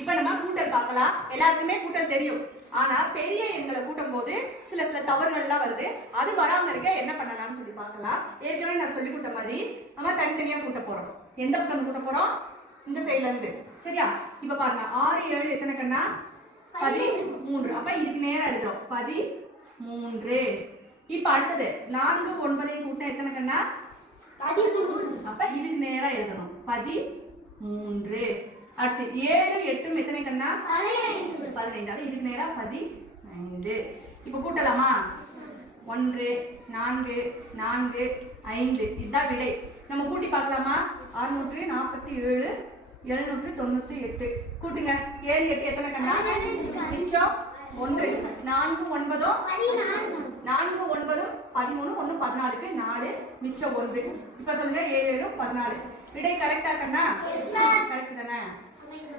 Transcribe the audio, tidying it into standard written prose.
இப்ப நம்ம கூட்டல் பார்க்கலாம். எல்லாருக்குமே கூட்டல் தெரியும். ஆனா பெரிய எண்களை கூட்டும் போது சில தவறுகள்லாம் வருது. அது வராம இருக்க என்ன பண்ணலாம்னு சொல்லி பார்க்கலாம். ஏற்கனவே நான் சொல்லி கொடுத்த மாதிரி நம்ம தனித்தனியா கூட்ட போறோம். எந்த பக்கம் கூட்ட போறோம்? இந்த சைடுல இருந்து. சரியா? இப்ப பாருங்க 6 7 எத்தனை கண்ணா? 13. அப்ப இதுக்கு நேரா எழுதுறோம் 13. இப்ப அடுத்தது 4 9 கூட்டினா எத்தனை கண்ணா? 13. அப்ப இதுக்கு நேரா எழுதணும் 13. அடுத்து 7 8 எத்தனை கண்ணா? 15. அது இதுக்கு நேரா 15. இப்ப கூட்டலாமா? 1 4 4 5 இதுதான் விடை. நம்ம கூட்டி பார்க்கலாமா? 647 798. கூட்டுங்க. 7 8 எத்தனை கண்ணா? மிச்சம் 1. 4 9 4 9 13 1 14க்கு 4 மிச்சம் 1. இப்ப சொல்லுங்க 7 7 14. விடை கரெக்டா கண்ணா? கரெக்ட் தானே?